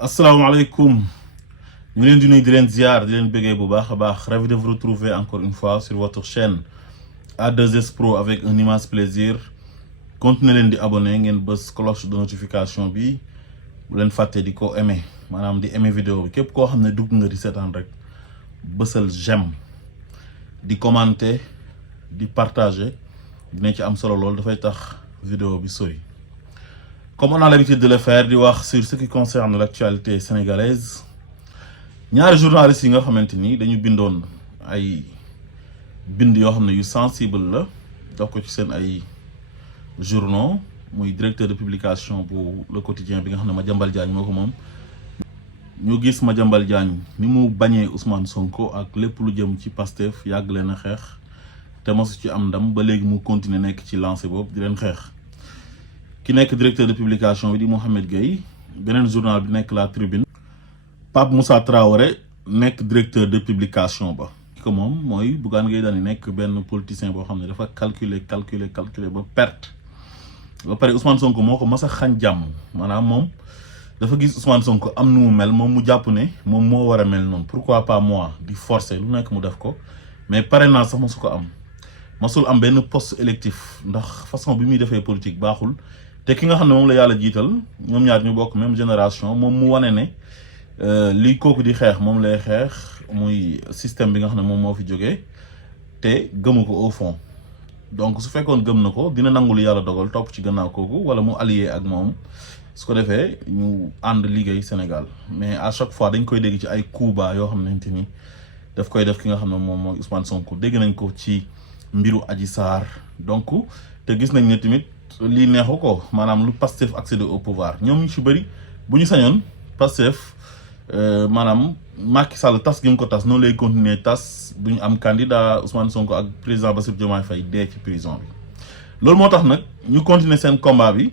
Asalaamaaleykum ñu leen di nuyu di leen ziar di leen bëggee bu baax a baax ravi de vous retrouver encore une fois sur votre chaîne A2S Pro avec un immense plaisir continuez leen di abonné ngeen bës cloche de notification bi bu leen fàtte di ko aimer maanaam di aimer vidéo bi képp koo xam ne dugg nga di seetaan rek bësal j'aime di commenter di partager dina ci am solo lool dafay tax vidéo bi sori. Comme on a l'habitude de le faire, di wax sur ce qui concerne l'actualité sénégalaise ñaari journalistes yi nga xamante ni dañu bindoon ay bind yoo xam ne yu sensible la def ko ci seen ay journaux muy directeur de publication bu Le Quotidien bi nga xam ne Madiambal Diagne moo ko moom. ñu gis Madiambal Diagne ni mu bañee Ousmane Sonko ak lépp lu jëm ci Pastef yàgg leen a xeex te mosu ci am ndam ba léegi mu continuer nekk ci lancé boobu di leen xeex. ki nekk directeur de publication bi di Mohamed Gueye beneen journal bi nekk La Tribune Pape Moussa Traoré nekk directeur de publication ba ki ko moom mooy Bougane Gueye Dany nekk benn politicien boo xam ne dafa calculer ba perte ba pare Ousmane Sonko moo ko mas a xañ jàmm maanaam moom dafa gis Ousmane Sonko am nu mu mel moom mu jàpp ne moom moo war a mel noonu pourquoi pas moi di forcer lu nekk mu def ko mais parrainage sax masu ko am masul am benn poste électif ndax façon bi muy defee politique baaxul. te ki nga xam ne moom la yàlla jiital ñoom ñaar ñu bokk même génération moom mu wane ne li kooku di xeex moom lay xeex muy système bi nga xam ne moom moo fi jógee te gëmu ko au fond donc su fekkoon gëm na ko dina nangu lu yàlla dogal topp ci gannaaw kooku wala mu allié ak moom su ko defee ñu ànd liggéey Sénégal mais à chaque fois dañ koy dégg ci ay coups bas yoo xamante ni daf koy def ki nga xam ne moom mooy Ousmane Sonko dégg nañ ko ci mbiru Adji Sarr donc te gis nañ ne tamit. lii neexu ko maanaam lu Pastef accéder au pouvoir ñoom ñu ci bëri bu ñu sañoon Pastef maanaam Macky Sall tas gi mu ko tas noonu lay continuer tas du ñu am candidat Ousmane Sonko ak président Bassirou Diomaye Faye dee ci prison bi. loolu moo tax nag ñu continuer seen combat bi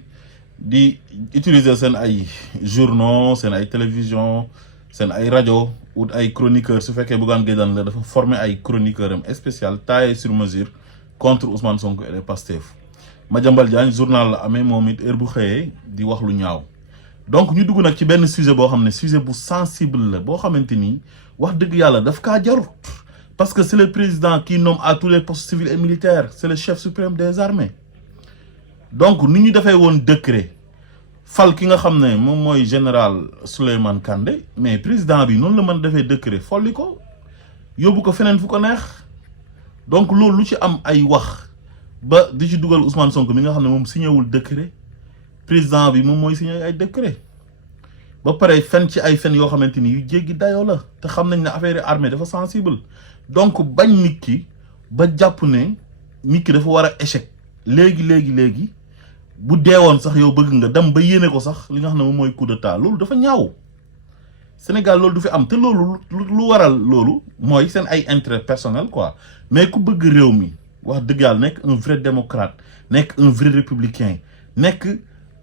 di utiliser seen ay journaux seen ay télévision seen ay rajo ou ay chroniqueurs su fekkee Bougane Gueye Dany la dafa former ay chroniqueurs am spécial taillé sur mesure contre Ousmane Sonko et les Pastef. Madiambal Diagne journal la amee moom it heure bu xëyee di wax lu ñaaw donc ñu dugg nag ci benn sujet boo xam ne sujet bu sensible la boo xamante ni wax dëgg yàlla daf kaa jarut parce que c'est le président qui nomme à tous les postes civils et militaires c'est le chef suprême des armées donc ni ñu defee woon décret fal ki nga xam ne moom mooy général Souleymane Kandé mais président bi noonu la mën defee décret folli ko yóbbu ko feneen fu ko neex donc loolu lu ci am ay wax ba di ci dugal Ousmane Sonko mi nga xam ne moom signé wul décret président bi moom mooy signé ay décret ba pare fen ci ay fen yoo xamante ni yu jéggi dayoo la te xam nañ ne affaire armée dafa sensible donc bañ nit ki ba jàpp ne nit ki dafa war a échec léegi bu deewoon sax yow bëgg nga dem ba yéene ko sax li nga xam ne moom mooy coup d'état loolu dafa ñaaw Sénégal loolu du fi am te loolu lu waral loolu mooy seen ay intérêt personnel quoi mais ku bëgg réew mi. wax dëgg yàlla nekk un vrai démocrate nekk un vrai républicain nekk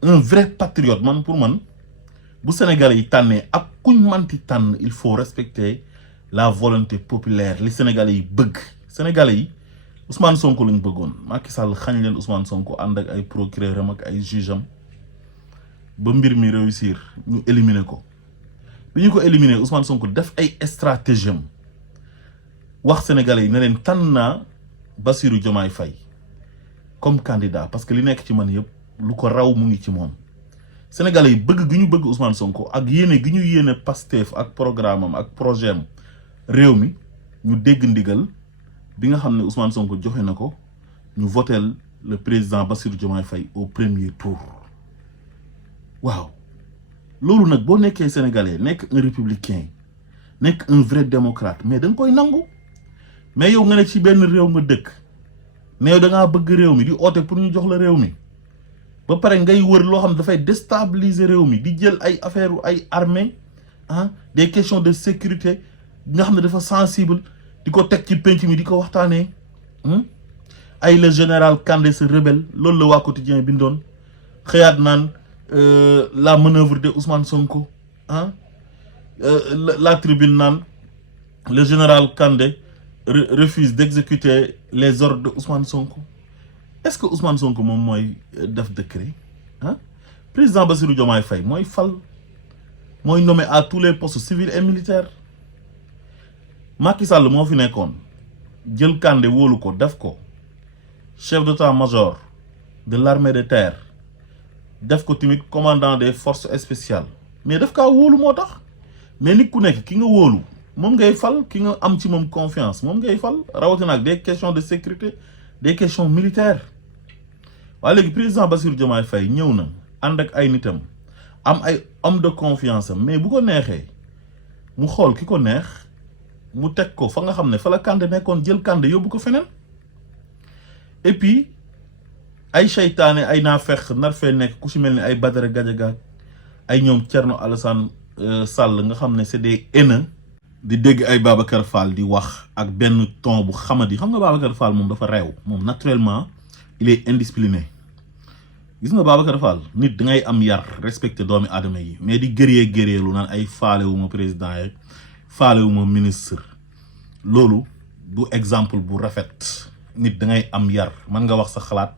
un vrai patriote man pour man bu Sénégalais yi tànnee ak kuñ manti tànn il faut respecter la volonté populaire li Sénégalais yi bëgg Sénégalais yi Ousmane Sonko lañ bëggoon Macky Sall xañ leen Ousmane Sonko ànd ak ay procureur am ak ay juge am ba mbir mi réussir ñu éliminer ko bi ñu ko éliminer Ousmane Sonko def ay stratégie am wax Sénégalais yi ne leen tànn naa Bassirou Diomaye Faye comme candidat parce que li nekk ci man yëpp lu ko raw mu ngi ci moom Sénégalais yi bëgg gi ñu bëgg Ousmane Sonko ak yéene gi ñu yéene Pastef ak programme am ak projet am réew mi ñu dégg ndigal bi nga xam ne Ousmane Sonko joxe na ko ñu voteel le président Bassirou Diomaye Faye au premier tour waaw loolu nag boo nekkee Sénégalais nekk un républicain nekk un vrai démocrate mais da nga koy nangu. mais yow nga ne ci benn réew nga dëkk ne yow da ngaa bëgg réew mi di oote pour ñu jox la réew mi ba pare ngay wër loo xam ne dafay déstabiliser réew mi di jël ay affaire ay armée des questions de sécurité nga xam ne dafa sensible di ko teg ci penc mi di ko waxtaanee ay le général Kandé se rebelle loolu la waa quotidien bindoon xëyaat naan la manœuvre de Ousmane Sonko la tribune naan le général Kandé refuse d'exécuter les ordres de Ousmane Sonko est-ce que Ousmane Sonko moom mooy def décret président Bassirou Diomaye Faye mooy fal mooy nommé à tous les postes civils et militaires. Macky Sall moo fi nekkoon jël Kandé wóolu ko def ko chef d'état-major de l'armée de terre def ko tamit commandant des forces spéciales mais daf kaa wóolu moo tax mais nit ku nekk ki nga wóolu moom ngay fal, ki nga am ci moom confiance moom ngay fal, rawatina ak des questions de sécurité, des questions militaires. waaye léegi président Bassirou Diomaye Faye ñëw na ànd ak ay nitam am ay homme de confiance am mais bu ko neexee mu xool ki ko neex mu teg ko fa nga xam ne fa la Kandé nekkoon jël Kandé yóbbu ko feneen. et puis ay seytaane ay naafeq nar fee nekk ku ci mel ni ay Badara Gadiaga ay ñoom Thierno Alassane Sall nga xam ne c'est des haineux di dégg ay Babacar Fall di wax ak benn ton bu xamadi. xam nga Babacar Fall moom dafa réew, moom naturellement il est indiscipliné. gis nga Babacar Fall nit da ngay am yar respecté doomi aadama yi mais di gëree lu naan ay faalewuma président yeeg faalewuma ministre, loolu du exemple bu rafet. nit da ngay am yar, man nga wax sa xalaat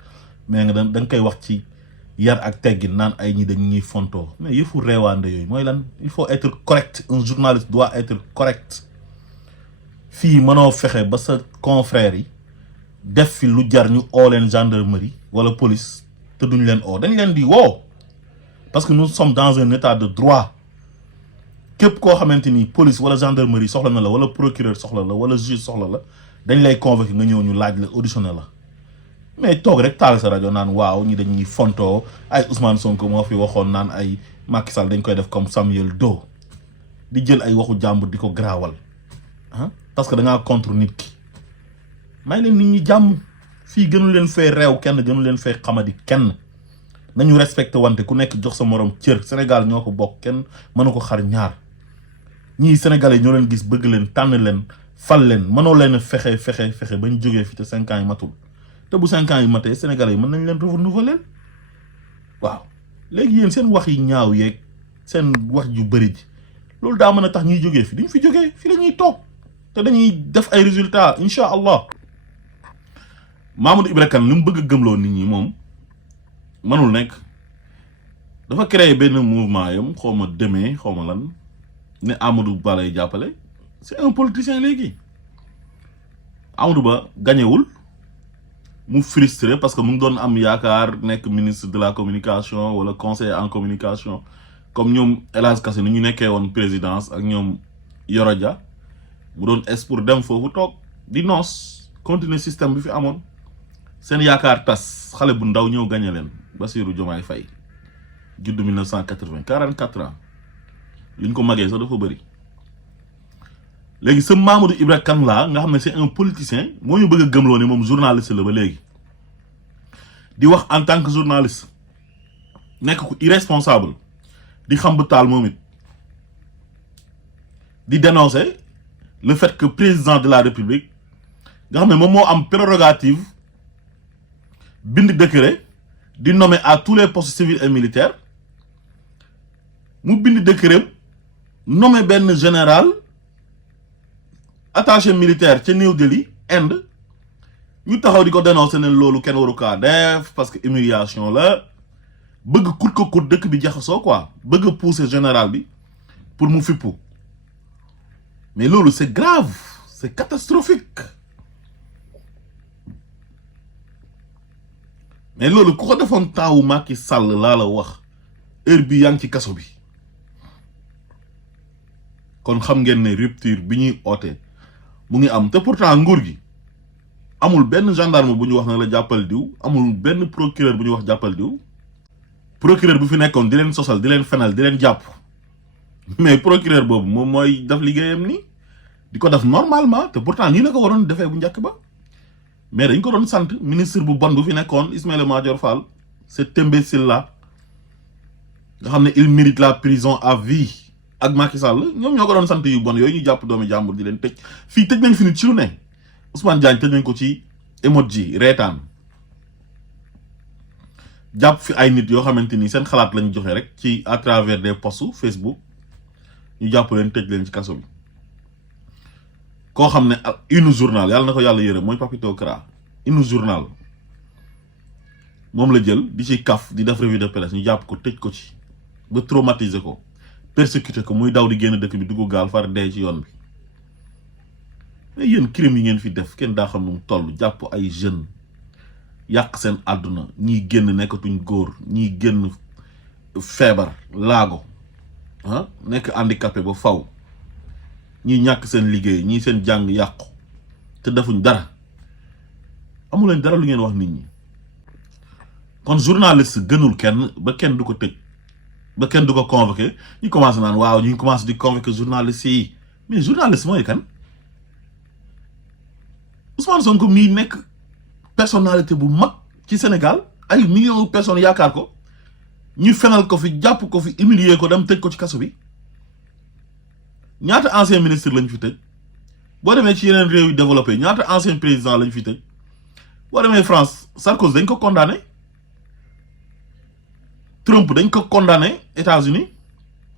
mais nga da nga koy wax ci yar ak teggin naan ay ñi dañ ñuy fontoo mais yëfu reewaande yooyu mooy lan. il faut être correct, un journaliste doit être correct. fii mënoo fexe ba sa confrère yi def fi lu jar ñu oo leen gendarmerie wala police te duñ leen oo, dañ leen di woo parce que nous sommes dans un état de droit. képp koo xamante ni police wala gendarmerie soxla na la wala procureur soxla la wala juge soxla la dañ lay convoquer nga ñëw ñu laaj la auditionné la mais toog rek taal sa rajo naan waaw ñi dañuy fontoo ay Ousmane Sonko moo fi waxoon naan ay Macky Sall dañ koy def comme Samuel Doe di jël ay waxu jàmbur di ko garaawal ah parce que da ngaa contre nit ki. may leen nit ñi jàmm fii gënu leen fee réew kenn gënu leen fee xamadi kenn nañu respecté wante ku nekk jox sa morom cër. Sénégal ñoo ko bokk, kenn mënu ko xar ñaar. ñii sénégalais ñoo leen gis bëgg leen tànn leen fal leen mënoo leen fexe bañ jógee fi te 5 ans yi matul te bu 5 ans yi matee sénégalais yi mën nañ leen renouveler waaw. léegi yéen seen wax yi ñaaw yeeg seen wax ju bëri ji loolu daa mën a tax ñuy jógee fi duñ fi jógee fi la ñuy toog te dañuy def ay résultats incha allah. Mamadou Ibra Kane li mu bëgg a gëmloo nit ñi moom mënul nekk. dafa créer benn mouvement yam xaw ma demee xaw ma lan ne Amadou Ba lay jàppale. c'est un politicien léegi. Amadou Ba gañewul mu frustré parce que mu ngi doon am yaakaar nekk ministre de la communication wala conseiller en communication comme ñoom El Hadj Kassé ni ñu nekkee woon présidence ak ñoom Yoro Dia mu doon es pour dem foofu toog di noos continuer système bi fi amoon. seen yaakaar tas xale bu ndaw ñëw gañe leen Bassirou Diomaye Faye judd 1980 44 ans li ñu ko magee sax dafa bëri. léegi sa Mamadou Ibra Kane laa nga xam ne c'est un politicien moo ñu bëgg a gëmloo ne moom journaliste la ba léegi di wax en tant que journaliste nekk ku irresponsable di xam ba taal moom it di dénoncer le fait que président de la république nga xam ne moom moo am prérogative bind décret di nommer à tous les postes civils et militaires mu bind décret nommer benn général attaché militaire ca New Delhi Inde ñu taxaw di ko dénoncer ne loolu kenn waru kaa def parce que humiliation la bëgg kut ko kut dëkk bi jaxasoo quoi bëgg a pousser général bi pour mu fippu mais loolu c'est grave, c'est catastrophique. mais loolu ku ko defoon taawu Macky Sall laa la wax heure bi yaa ngi ci kaso bi. kon xam ngeen ne rupture bi ñuy oote mu ngi am te pourtant nguur gi amul benn gendarme bu ñu wax na la jàppal diw, amul benn procureur bu ñu wax jàppal diw. procureur bu fi nekkoon di leen sosal di leen fenal di leen jàpp mais procureur boobu moom mooy def liggéeyam ni di ko def normalement te pourtant nii la ko waroon defee bu njëkk ba. mais dañ ko doon sant ministre bu bon bu fi nekkoon Ismaïla Madior Fall cet imbécile là nga xam ne il mérite la prison à vie ak Macky Sall ñoom ñoo ko doon sant yu bon yooyu ñu jàpp doomi jàmbur di leen tëj fii tëj nañ fi nit ci lu ne. Ousmane Diagne tëj nañ ko ci emoji reetaan jàpp fi ay nit yoo xamante ni seen xalaat lañ joxe rek ci à travers des posts Facebook ñu jàpp leen tëj leen ci kaso bi. koo xam ne Une Journal yàlla na ko yàlla yërëm mooy Papito Kara Une Journal moom la jël di ci kaf di def revue de presse ñu jàpp ko tëj ko ci ba traumatiser ko persécuté ko muy daw di génn dëkk bi dugg gaal far dee ci yoon bi. mais yéen crime yi ngeen fi def kenn daa xam nu mu toll jàpp ay jeunes yàq seen àdduna ñii génn nekkatuñ góor ñii génn feebar laago ah nekk handicapé ba faw ñii ñàkk seen liggéey ñii seen jàng yàqu te defuñ dara amu leen dara lu ngeen wax nit ñi. kon journaliste gënul kenn ba kenn du ko tëj ba kenn du ko convoqué ñu commencé naan waaw ñu commencé di convoqué journaliste yi mais journaliste mooy kan. Ousmane Sonko mii nekk personnalité bu mag ci Sénégal ay millions de personnes yaakaar ko ñu fenal ko fi jàpp ko fi humilier ko dem tëj ko ci kaso bi ñaata ancien ministre lañ fi tëj boo demee ci yeneen réew yu développé ñaata ancien président lañ fi tëj boo demee France Sarkozy dañ ko condamné Trump dañ ko condamné États-Unis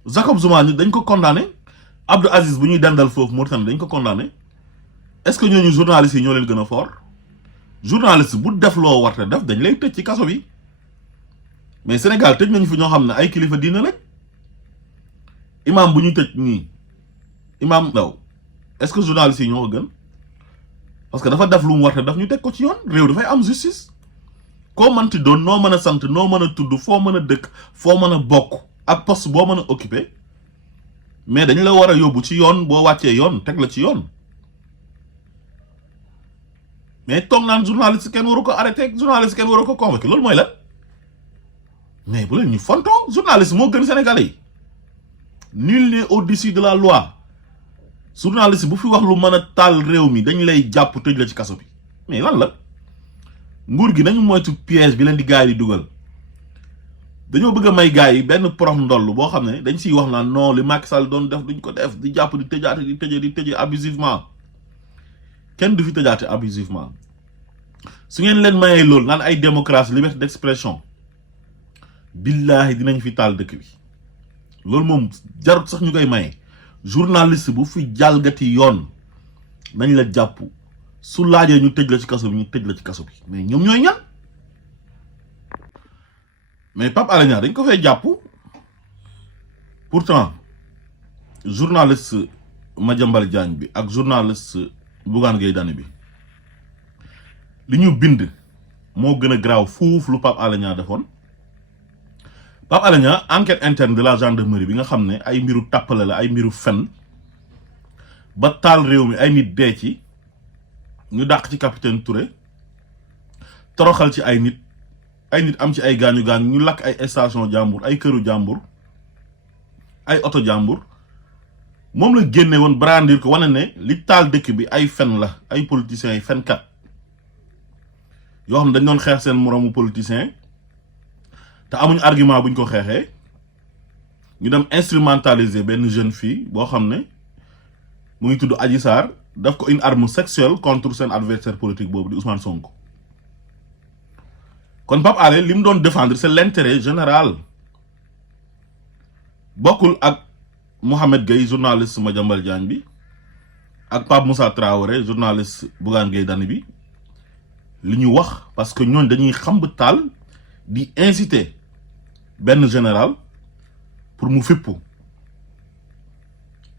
Jacob Zuma dañ ko condamné Abdou Aziz bu ñuy dendal foofu Mauritanie dañ ko condamné. est-ce que ñooñu journalistes yi ñoo leen gën a fort journaliste bu def loo warte def dañ lay tëj ci kaso bi mais Sénégal tëj nañu fi ñoo xam ne ay kilifa diina lañ imam bu ñu tëj nii imam Ndaw est-ce que journalistes yi ñoo ko gën parce que dafa def lu mu warte daf ñu teg ko ci yoon réew dafay am justice koo mënti doon noo mën a sant noo mën a tudd foo mën a dëkk foo mën a bokk ak poste boo mën a occupé mais dañ la war a yóbbu ci yoon boo wàccee yoon teg la ci yoon. mais toog naan journaliste kenn waru ko arrêté journaliste kenn waru ko convoqué loolu mooy lan mais bu leen ñu fontoo journaliste moo gën Sénégalais yi nul n'est au-dessus de la loi journaliste bu fi wax lu mën a taal réew mi dañ lay jàpp tëj la ci kaso bi mais lan la nguur gi nañu moytu piège bi leen di gars yi di dugal dañoo bëgg a may gars yi benn prox ndoll boo xam ne dañ siy wax naan non li Macky Sall doon def duñ ko def di jàpp di tëjaate di tëjee abusivement kenn du fi tëjaate abusivement su ngeen leen mayee loolu naan ay démocratie liberté d'expression billaahi dinañ fi taal dëkk bi loolu moom jarut sax ñu koy maye journaliste bu fi jalgati yoon nañ la jàpp su laajee ñu tëj la ci kaso bi ñu tëj la ci kaso bi mais ñoom ñooy ñan mais Pape Alé Niang dañ ko fay jàpp pourtant journaliste Madiambal Diagne bi ak journaliste Bougane Gueye Dany bi li ñu bind moo gën a graaw fuuf lu Pape Alé Niang defoon Pape Alé Niang enquête interne de la gendarmerie bi nga xam ne ay mbiru tàppale la ay mbiru fen ba taal réew mi ay nit dee ci ñu dàq ci capitaine Touré toroxal ci ay nit am ci ay gaañu gaañu ñu lakk ay station jàmbur ay këru jàmbur ay oto jàmbur moom la génne woon brandir ko wane ne li taal dëkk bi ay fen la ay politiciens yi fenkat yoo xam ne dañ doon xeex seen moroomu politicien te amuñ argument buñ ko xeexee ñu dem instrumentaliser benn jeune fille boo xam ne mu ngi tudd Adji Sarr daf ko une arme sexuelle contre seen adversaire politique boobu di Ousmane Sonko kon Pape Alé li mu doon défendre c'est l'intérêt général bokkul ak Mohamed Gueye journaliste Madiambal Diagne bi ak Pape Moussa Traoré journaliste Bougane Gueye Dany bi li ñu wax parce que ñooñ dañuy xam ba taal di inciter benn général pour mu fippu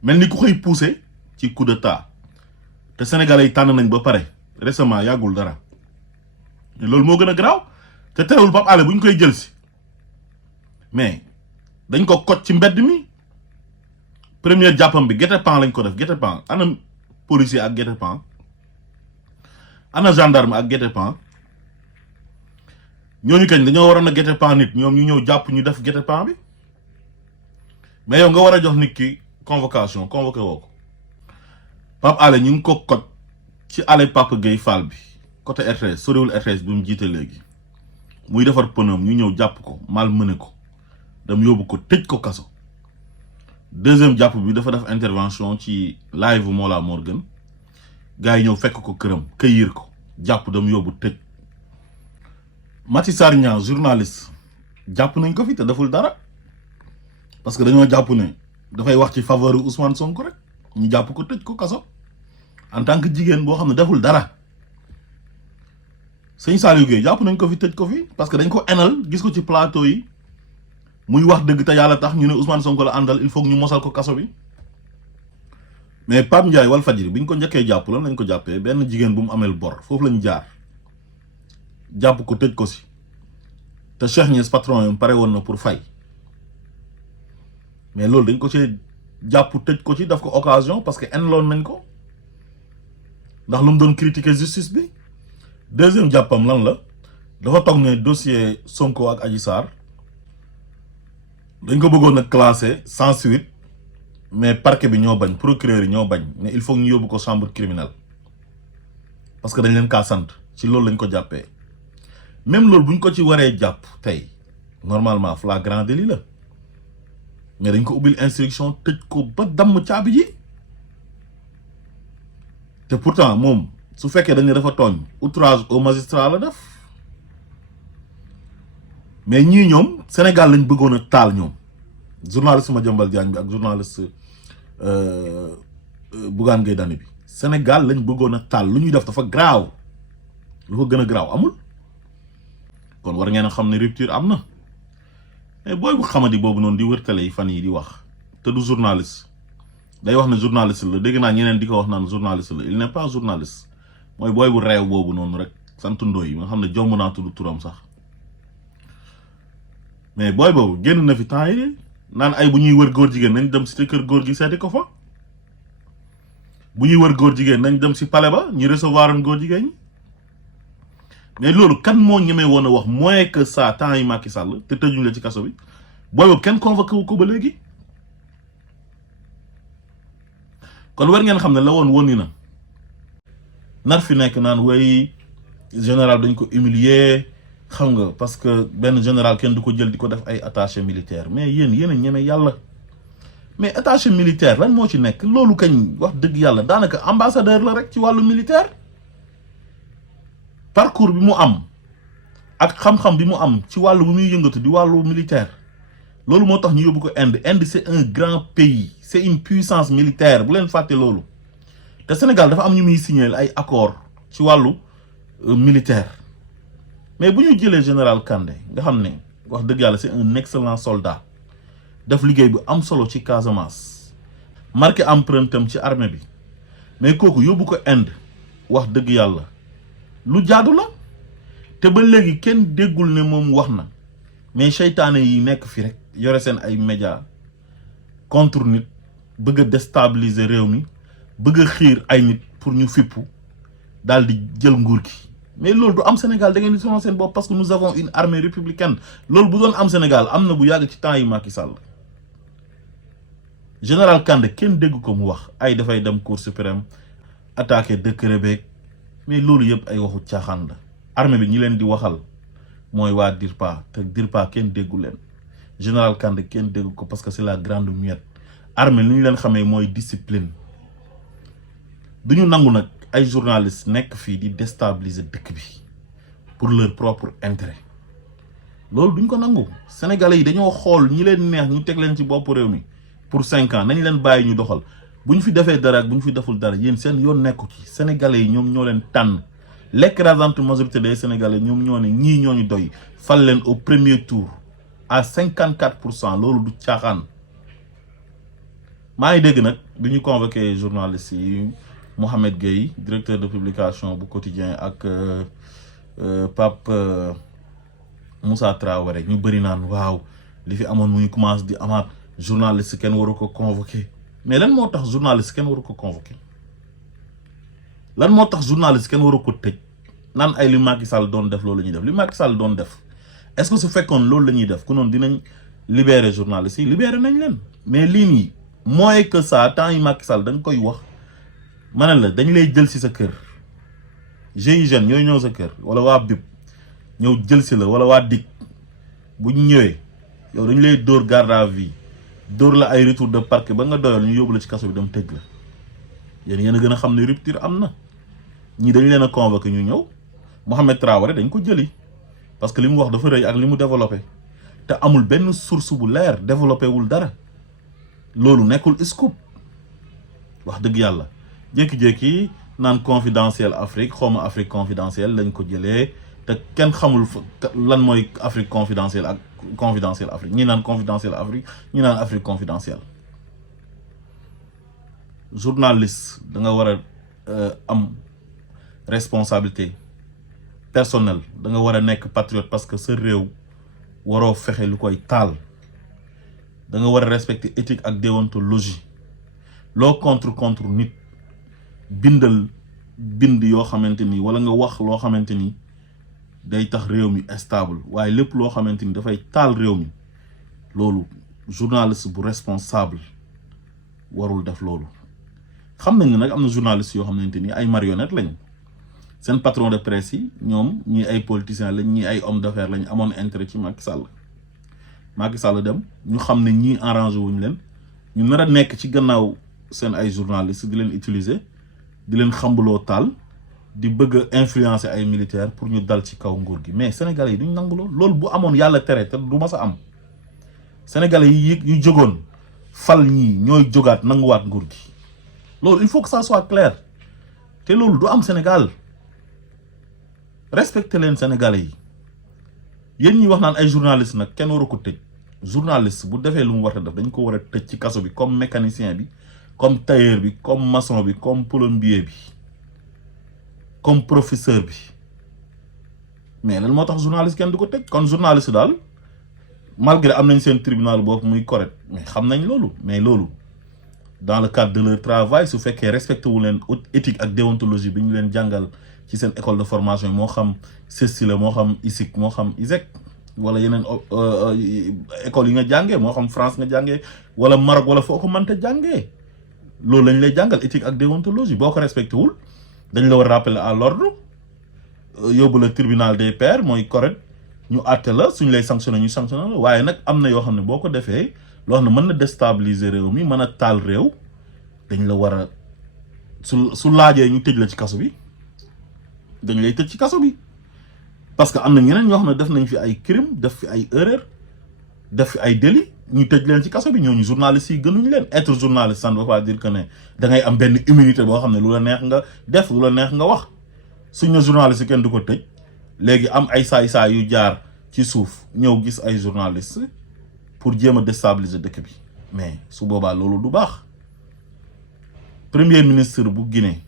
mel ni ku koy pousser ci coup d'état te sénégalais yi tànn nañ ba pare récemment yàggul dara loolu moo gën a garaaw te terewul Pape Alé bu ñu koy jël si mais dañ ko koj ci mbedd mi première jàppam bi guet-apens lañ ko def guet-apens ana policier ak guet-apens ana gendarme ak guet-apens ñooñu kañ dañoo waroon a guet-apens nit ñoom ñu ñëw jàpp ñu def guet-apens bi mais yow nga war a jox nit ki convocation convoqué woo ko Pape Alé ñu ngi ko koj ci allée Papa Gueye Fall bi côté RTS soriwul RTS bi mu jiite léegi muy defar pënam ñu ñëw jàpp ko malmené ko dem yóbbu ko tëj ko kaso deuxième jàpp bi dafa def intervention ci live Mollah Morgun gars yi ñëw fekk ko këram këyir ko jàpp dem yóbbu tëj Maty Sarr Niang journaliste jàpp nañ ko fi te deful dara parce que dañoo jàpp ne dafay wax ci faveur Ousmane Sonko rek ñu jàpp ko tëj ko kaso en tant que jigéen boo xam ne deful dara sëñ Saliou Gueye jàpp nañ ko fi tëj ko fi parce que dañ ko enal gis ko ci plateau yi muy wax dëgg te yàlla tax ñu ne Ousmane Sonko la àndal il faut que ñu mosal ko kaso bi. mais Pape Ndiaye Walfadjri bi ñu ko njëkkee jàpp lan lañ ko jàppee benn jigéen bu mu ameel bor foofu lañ jaar jàpp ko tëj ko si te Cheikh Niass patron yam pare woon na pour fay mais loolu dañ ko ci jàpp tëj ko ci daf ko occasion parce que enloon nañ ko ndax lu mu doon critiquer justice bi. deuxième jàppam lan la dafa toog ne dossier Sonko ak Adji Sarr dañ ko bëggoon a classé sans suite mais parquet bi ñoo bañ procureur yi ñoo bañ mais il faut ñu yóbbu ko chambre criminelle parce que dañ leen kaa sant ci loolu lañ ko jàppee même loolu buñ ko ci waree jàpp tey normalement flagrant délit la mais dañ ko ubbil instruction tëj ko ba damm caabi ji te pourtant moom su fekkee dañ ne dafa tooñ outrage au magistrat la def mais ñii ñoom Sénégal lañ bëggoon a taal ñoom journaliste Madiambal Diagne bi ak journaliste Bougane Gueye Dany bi Sénégal lañ bëggoon a taal lu ñuy def dafa graaw lu ko gën a graaw amul kon war ngeen a xam ne rupture am na mais booy bu xamadi boobu noonu di wër télé yi fan yi di wax te du journaliste day wax ne journaliste la dégg naa ñeneen di ko wax naan journaliste la il n'est pas journaliste mooy booy bu réew boobu noonu rek sant Ndoye yi nga xam ne jomb naa tudd turam sax mais booy boobu génn na fi temps yi naan ay bu ñuy wër góor jigéen nañ dem si kër góor gi seeti ko fa bu ñuy wër góor jigéen nañ dem si palais ba ñu recevoir un góor jigéen ñi mais loolu kan moo ñemee woon a wax moins que ça temps yi Macky Sall te tëjuñ la ci kaso bi booy boobu kenn convoqué wu ko ba léegi kon war ngeen xam ne la woon ni na nar fi nekk naan way général dañ ko humilier xam nga parce que benn général kenn du ko jël di ko def ay attaché militaire mais yéen a ñeme yàlla mais attaché militaire lan moo ci nekk loolu kañ wax dëgg yàlla daanaka ambassadeur la rek ci wàllu militaire parcours bi mu am ak xam-xam bi mu am ci wàllu bu muy yëngatu di wàllu militaire loolu moo tax ñu yóbbu ko Inde c'est un grand pays c'est une puissance militaire bu leen fàtte loolu te Sénégal dafa am ñu muy signer ay accord ci wàllu militaire mais bu ñu jëlee général Kandé nga xam ne wax dëgg yàlla c'est un excellent soldat def liggéey bu am solo ci Casamance marqué empreinte am ci armée bi mais kooku yóbbu ko Inde wax dëgg yàlla lu jaadu la te ba léegi kenn déggul ne moom wax na mais seytaane yi nekk fi rek yore seen ay média contre nit bëgg a déstabiliser réew mi bëgg a xiir ay nit pour ñu fippu daal di jël nguur gi mais loolu du am Sénégal da ngeen di sonal seen bopp parce que nous avons une armée républicaine loolu bu doon am Sénégal am na bu yàgg ci temps yi Macky Sall général Kandé kenn dégg ko mu wax ay dafay dem cour suprême attaqué décret beeg mais loolu yëpp ay waxu caaxaan la armée bi ñi leen di waxal mooy waa DIRPA te DIRPA kenn déggu leen général Kandé kenn déggu ko parce que c'est la grande muette armée li ñu leen xamee mooy discipline duñu nangu nag ay journalistes nekk fii di déstabiliser dëkk bi pour leur propre intérêt loolu duñ ko nangu sénégalais yi dañoo xool ñi leen neex ñu teg leen ci bopp réew mi pour 5 ans nañ leen bàyyi ñu doxal bu ñu fi defee dara ak bu ñu fi deful dara yéen seen yoon nekku ci sénégalais yi ñoom ñoo leen tànn l'écrasante majorité des sénégalais ñoom ñoo ne ñii ñoo ñu doy fal leen au premier tour à 54% loolu du caaxaan maa ngi dégg nag bi ñu convoqué journalistes yi Mohamed Gueye directeur de publication bu quotidien ak Pape Moussa Traoré ñu bëri naan waaw li fi amoon muy commencé di amaat journaliste kenn waru ko convoqué mais lan moo tax journaliste kenn waru ko convoqué lan moo tax journaliste kenn waru ko tëj naan ay li Macky Sall doon def loolu la ñuy def li Macky Sall doon def est-ce que su fekkoon loolu la ñuy def ku noonu dinañ libérer journalistes yi libérer nañ leen mais lii nii moins que ça temps yi Macky Sall da nga koy wax ma ne la dañ lay jël si sa kër GIGN ñooy ñëw sa kër wala waa BIP ñëw jël si la wala waa DIC bu ñu ñëwee yow dañu lay dóor garde à vue dóor la ay retour de parquet ba nga doyal ñu yóbbu la ci kaso bi dem tëj la yéen a gën a xam ne rupture am na ñii dañ leen a convoqué ñu ñëw Mohamed Traoré dañ ko jëli parce que li mu wax dafa rëy ak li mu développé te amul benn source bu leer développé wul dara loolu nekkul scoop wax dëgg yàlla jékki-jékki naan confidentiel Afrique xawma Afrique confidentielle lañ ko jëlee te kenn xamul lan mooy Afrique confidentielle ak confidentiel Afrique ñi naan confidentiel Afrique ñi naan Afrique confidentielle. Journaliste da nga war a am responsabilité personnelle da nga war a nekk patriote parce que sa réew waroo fexe lu koy taal da nga war a respecter éthique ak déontologie loo contre nit bindal bind yoo xamante ni wala nga wax loo xamante ni day tax réew mi stable waaye lépp loo xamante ni dafay taal réew mi loolu journaliste bu responsable warul def loolu. xam nañ ne nag am na journaliste yoo xamante ni ay marionnette lañ seen patron de presse yi ñoom ñii ay politiciens lañ ñii ay homme d'affaires lañ amoon intérêt ci Macky Sall dem ñu xam ne ñii arrangé wuñ leen ñu nar a nekk ci gannaaw seen ay journalistes di leen utiliser di leen xambuloo taal di bëgg a influencer ay militaires pour ñu dal ci kaw nguur gi mais sénégalais yi duñ nangu loolu bu amoon yàlla tere te du mas a am sénégalais yi yu jógoon fal ñii ñooy jógaat nanguwaat nguur gi. loolu il faut que ça soit clair te loolu du am Sénégal respecté leen sénégalais yi yéen ñi wax naan ay journaliste nag kenn waru ko tëj journaliste bu defee lu mu war a def dañ ko war a tëj ci kaso bi comme mécanicien bi comme tailleur bi comme maçon bi comme plombier bi comme professeur bi mais lan moo tax journaliste kenn du ko tëj kon journaliste daal malgré am nañ seen tribunal boobu muy correct mais xam nañ loolu mais loolu dans le cadre de leur travail su fekkee respecté wu leen éthique ak déontologie bi ñu leen jàngal ci seen école de formation moo xam CESTI la moo xam ISIC moo xam ISEC wala yeneen école yi nga jàngee moo xam France nga jàngee wala Maroc wala foo ko mënta jàngee loolu lañ lay jàngal éthique ak déontologie boo ko respecté wul dañ la war a rappeler à l'ordre yóbbu la tribunal des pairs mooy correct ñu àtte la suñ lay sanctionné ñu sanctionné la waaye nag am na yoo xam ne boo ko defee loo xam ne mën na déstabiliser réew mi mën a taal réew dañ la war a su laajee ñu tëj la ci kaso bi dañ lay tëj ci kaso bi parce que am na ñeneen ñoo xam ne def nañ fi ay crime def fi ay erreur def fi ay délit ñu tëj leen ci kaso bi ñooñu journalistes yi gënuñ leen être journaliste ça ne veut pas dire que ne da ngay am benn immunité boo xam ne lu la neex nga def lu la neex nga wax suñ ne journaliste yi kenn du ko tëj léegi am ay saay-saay yu jaar ci suuf ñëw gis ay journalistes pour jéem a déstabiliser dëkk bi mais su boobaa loolu du baax premier ministre bu Guinée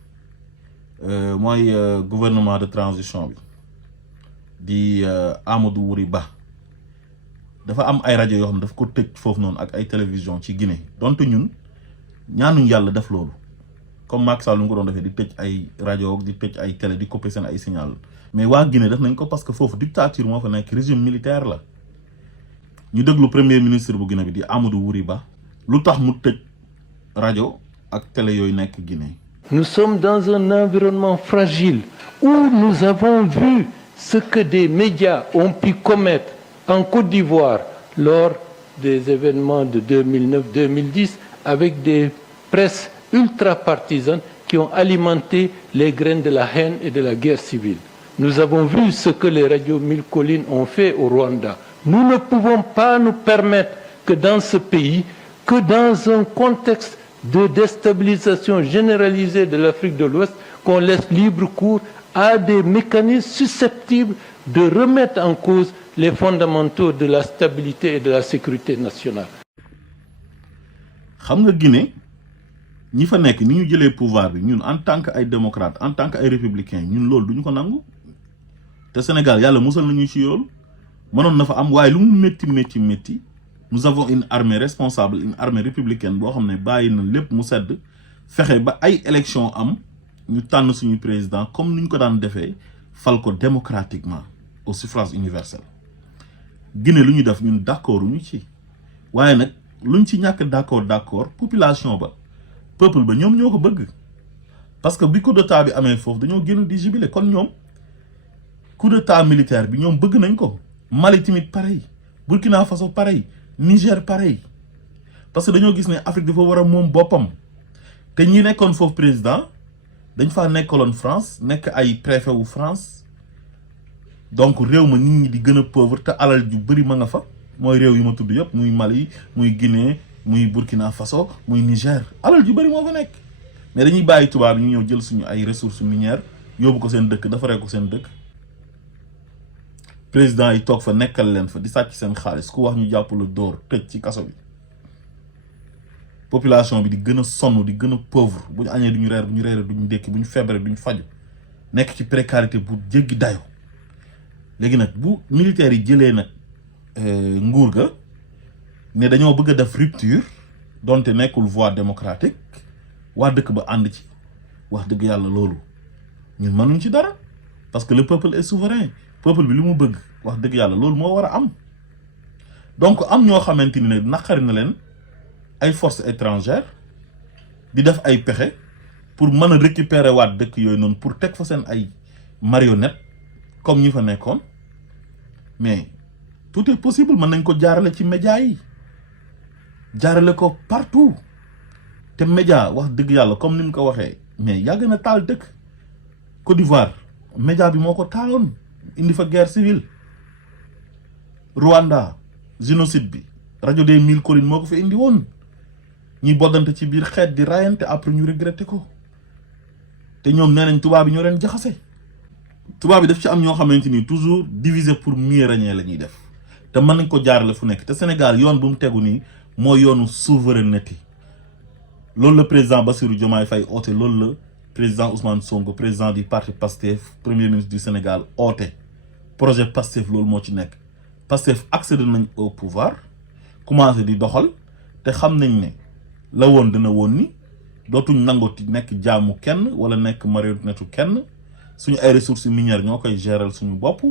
mooy gouvernement de transition bi di Amadou Wuri Ba dafa am ay rajo yoo xam ne daf ko tëj foofu noonu ak ay télévision ci Guinée donte ñun ñaanuñ yàlla def loolu comme Macky Sall lu nga ko doon defee di tëj ay rajo di tëj ay télé di couper seen ay signal mais waa Guinée def nañ ko parce que foofu dictature moo fa nekk régime militaire la ñu déglu premier ministre bu Guinée bi di Amadou Wuri Ba lu tax mu tëj rajo ak télé yooyu nekk Guinée. Nous sommes dans un environnement fragile où nous avons vu ce que des médias ont pu commettre en Côte d'Ivoire lors des événements de 2009-2010 avec des presses ultra-partisanes qui ont alimenté les graines de la haine et de la guerre civile. Nous avons vu ce que les radios Mille Collines ont fait au Rwanda. Nous ne pouvons pas nous permettre que dans ce pays, que dans un contexte de déstabilisation généralisée de l'Afrique de l'Ouest, qu'on laisse libre cours à des mécanismes susceptibles de remettre en cause les fondamentaux de la stabilité et de la sécurité nationale. xam nga Guinée ñi fa nekk ni ñu jëlee pouvoir bi ñun en tant que ay démocrate en tant que ay républicain ñun loolu duñu ko nangu te Sénégal yàlla musal nañu ci yoolu mënoon na fa am waaye lu mu métti nous avons une armée responsable une armée républicaine boo xam ne bàyyi na lépp mu sedd fexe ba ay élection am ñu tànn suñu président comme ni ñu ko daan defee fal ko démocratiquement au suffrage universel Guinée lu ñu def ñun d'accord ñu ci waaye nag luñ ci ñàkk d'accord population ba peuple ba ñoom ñoo ko bëgg parce que bi coup d'état bi amee foofu dañoo génn di jubilé kon ñoom coup d'état militaire bi ñoom bëgg nañ ko Mali tamit pareil Burkina Faso pareil Niger pareil parce que dañoo gis ne Afrique dafa war a moom boppam te ñi nekkoon foofu président dañ faa nekkaloon France nekk ay préfet wu France donc réew ma nit ñi di gën a pauvre te alal ju bëri ma nga fa mooy réew yu ma tudd yëpp muy Mali muy Guinée muy Burkina Faso muy Niger alal ju bëri moo fa nekk mais dañuy bàyyi tubaab ñu ñëw jël suñu ay ressources minières yóbbu ko seen dëkk defaree ko seen dëkk président yi toog fa nekkal leen fa di sàcc seen xaalis ku wax ñu jàpp la dóor tëj ci kaso bi population bi di gën a sonn di gën a pauvre bu ñu añee duñu reer bu ñu reeree duñu ndékki bu ñu feebaree duñu faju nekk ci précarité bu jéggi dayo léegi nag bu militaires yi jëlee nag nguur ga ne dañoo bëgg a def rupture donte nekkul voie démocratique waa dëkk ba ànd ci wax dëgg yàlla loolu ñun mënuñ ci dara parce que le peuple est souverain peuple bi li mu bëgg wax dëgg yàlla loolu moo war a am donc am ñoo xamante ni ne naqari na leen ay forces étrangères di def ay pexe pour mën a récupérer waat dëkk yooyu noonu pour teg fa seen ay marionnettes comme ñi fa nekkoon mais tout est possible mën nañ ko jaarale ci média yi jaarale ko partout te média wax dëgg yàlla comme ni mu ko waxee mais yàgg na taal dëkk Côte d'Ivoire média bi moo ko taaloon indi fa guerre civile Rwanda génocide bi rajo des 1000 collines moo ko fa indi woon ñi boddante ci biir xeet di rayante après ñu regretté ko te ñoom nee nañ tubaab bi ñoo leen jaxase tubaab bi daf ci am ñoo xamante ni toujours diviser pour mieux régner la ñuy def te mën nañ ko jaarale fu nekk te Sénégal yoon bu mu tegu nii mooy yoonu souveraineté loolu la président Bassirou Diomaye Faye oote loolu la président Ousmane Sonko président du parti PASTEF premier ministre du Sénégal oote projet PASTEF loolu moo ci nekk PASTEF accédé nañ au pouvoir commencé di doxal te xam nañ ne la woon dina woon ni dootuñ nangoti nekk jaamu kenn wala nekk marionnettu kenn suñu ay ressources minières ñoo koy gérer suñu bopp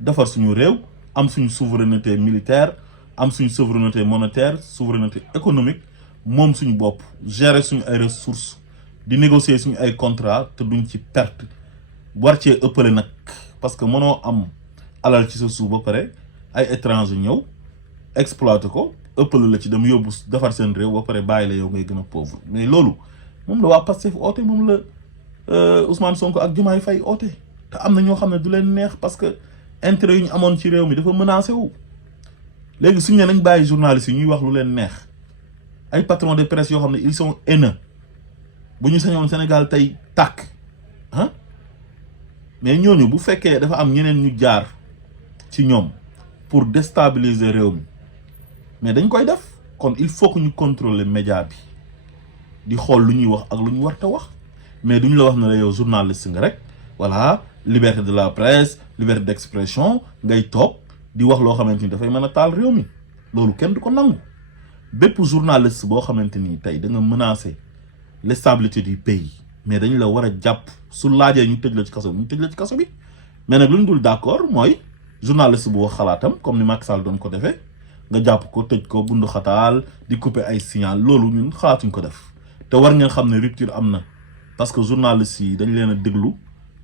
defar suñu réew am suñu souveraineté militaire am suñu souveraineté monétaire souveraineté économique moom suñu bopp gérer suñu ay ressources di négocier suñu ay contrat te duñ ci perte war cee ëppale nag parce que mënoo am alal ci sa suuf ba pare ay étranger ñëw exploiter ko ëppale la ci dem yóbbu defar seen réew ba pare bàyyi la yow ngay gën a pauvre mais loolu moom la waa Pastef oote moom la Ousmane Sonko ak Diomaye Faye oote te am na ñoo xam ne du leen neex parce que intérêt yu ñu amoon ci réew mi dafa menacé wu léegi suñu ne nañ bàyyi journalistes yi ñuy wax lu leen neex ay patrons de presse yoo xam ne ils sont haineux bu ñu sañoon Sénégal tey tàkk ah mais ñooñu bu fekkee dafa am ñeneen ñu jaar ci ñoom pour déstabiliser réew mi mais dañ koy def kon il faut que ñu contrôler média bi di xool lu ñuy wax ak lu ñu war ta wax mais duñ la wax ne la yow journaliste nga rek voilà liberté de la presse liberté d'expression ngay toog di wax loo xamante ni dafay mën a taal réew mi loolu kenn du ko nangu bépp journaliste boo xamante ni tey da nga menacer la stabilité du pays mais dañ la war a jàpp su laajee ñu tëj la ci kaso bi ñu tëj la ci kaso bi mais nag lu ñu dul d'accord mooy journaliste bu wax xalaatam comme ni Macky Sall doon ko defee nga jàpp ko tëj ko bundu xataal di couper ay signal loolu ñun xalaatuñ ko def te war ngeen xam ne rupture am na parce que journalistes yi dañ leen a déglu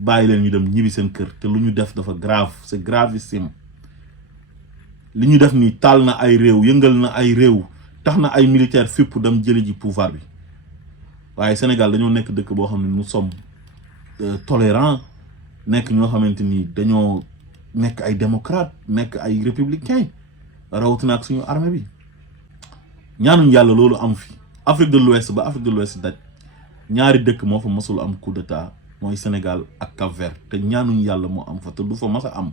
bàyyi leen ñu dem ñibbi seen kër te lu ñu def dafa grave c'est gravissime li ñu def nii taal na ay réew yëngal na ay réew tax na ay militaires fépp dem jëli ji pouvoir bi waaye Sénégal dañoo nekk dëkk boo xam ne nous sommes tolérants nekk ñoo xamante ni dañoo nekk ay démocrates nekk ay républicains rawatina ak suñu armée bi ñaanuñ yàlla loolu am fi Afrique de l'Ouest ba Afrique de l'Ouest daj ñaari dëkk moo fa mosul am coup d'état mooy Sénégal ak Cap-Vert te ñaanuñ yàlla moo am fa te du fa mas a am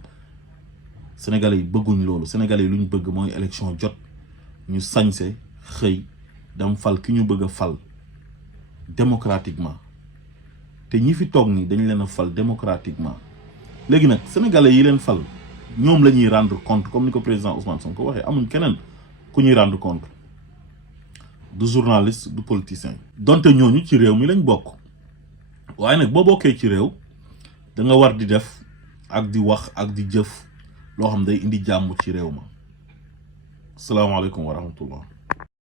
Sénégalais yi bëgguñ loolu Sénégalais yi lu ñu bëgg mooy élection jot ñu sañse xëy dem fal ki ñu bëgg a fal démocratiquement te ñi fi toog nii dañ leen a fal démocratiquement léegi nag Sénégalais yi leen fal ñoom la ñuy rendre compte comme ni ko président Ousmane Sonko waxee amuñ keneen ku ñuy rendre compte du journaliste du politicien donte ñooñu ci réew mi lañ bokk waaye nag boo bokkee ci réew da nga war di def ak di wax ak di jëf loo xam day indi jàmm ci réew ma asalaamaaleykum wa rahmatullah